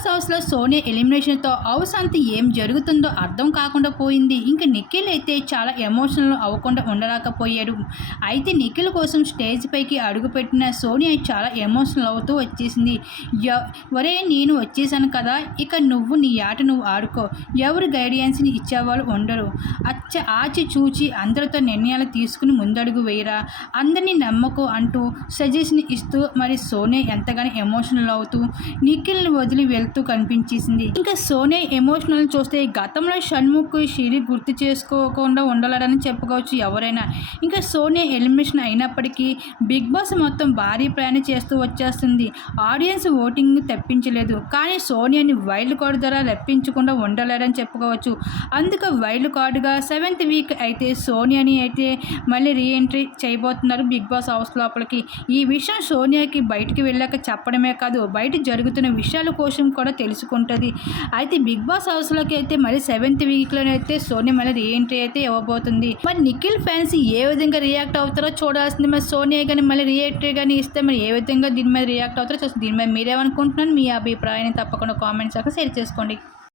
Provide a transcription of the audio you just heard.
Boss హౌస్లో Sonia ఎలిమినేషన్తో house అంతా ఏం జరుగుతుందో అర్థం కాకుండా పోయింది. ఇంకా నిఖిల్ అయితే చాలా ఎమోషనల్ అవ్వకుండా ఉండలేకపోయాడు. అయితే నిఖిల్ కోసం స్టేజ్ పైకి అడుగుపెట్టిన సోనియా చాలా ఎమోషనల్ అవుతూ వచ్చేసింది. ఒరే నేను వచ్చేసాను కదా. ఇక నువ్వు నీ ఆట నువ్వు ఆడుకో. ఎవరు గైడెన్స్ని ఇచ్చేవాళ్ళు ఉండరు. అచ్చ ఆచి చూచి అందరితో నిర్ణయాలు తీసుకుని ముందడుగు వేయరా. అందరినీ నమ్మకు అంటూ సజెషన్ ఇస్తూ మరి సోనియా ఎంతగానో ఎమోషనల్ అవుతూ నిఖిల్ని వదిలి వెళ్తూ కనిపించేసింది. ఇంకా సోనియా ఎమోషనల్ చూస్తే గతంలో షణ్ముఖ్ షిరి గుర్తు చేసుకోకుండా ఉండలేడని చెప్పుకోవచ్చు ఎవరైనా. ఇంకా సోనియా ఎలిమినేషన్ అయినప్పటికీ బిగ్ బాస్ మొత్తం భారీ ప్రయాణం చేస్తూ వచ్చేస్తుంది. ఆడియన్స్ ఓటింగ్ తెప్పించలేదు. కానీ సోనియాని వైల్డ్ కార్డు ద్వారా రప్పించకుండా ఉండలేరని చెప్పుకోవచ్చు. అందుకు వైల్డ్ కార్డుగా సెవెంత్ వీక్ అయితే సోనియాని అయితే మళ్ళీ రీఎంట్రీ చేయబోతున్నారు బిగ్ బాస్ హౌస్ లోపలికి. ఈ విషయం సోనియాకి బయటికి వెళ్ళాక చెప్పడమే కాదు బయట జరుగుతున్న విషయాల కోసం కూడా తెలుసుకుంటుంది. అయితే బిగ్ బాస్ హౌస్లోకి అయితే మళ్ళీ సెవెంత్ వీక్లోనైతే సోనియా మళ్ళీ రీఎంట్రీ అయితే ఇవ్వబోతుంది. మరి నిఖిల్ ఫ్యాన్స్ ఏ విధంగా రియాక్ట్ అవుతారో చూడాల్సింది. మరి సోనియా కానీ మళ్ళీ రీఎంట్రీ కానీ ఇస్తే మరి ఏ విధంగా దీని మీద రియాక్ట్ అవుతారో చూస్తుంది దీని మీద మీరేమనుకుంటున్నాను మీ అభిప్రాయాన్ని తప్పకుండా కామెంట్స్ అక్కడ షేర్ చేసుకోండి.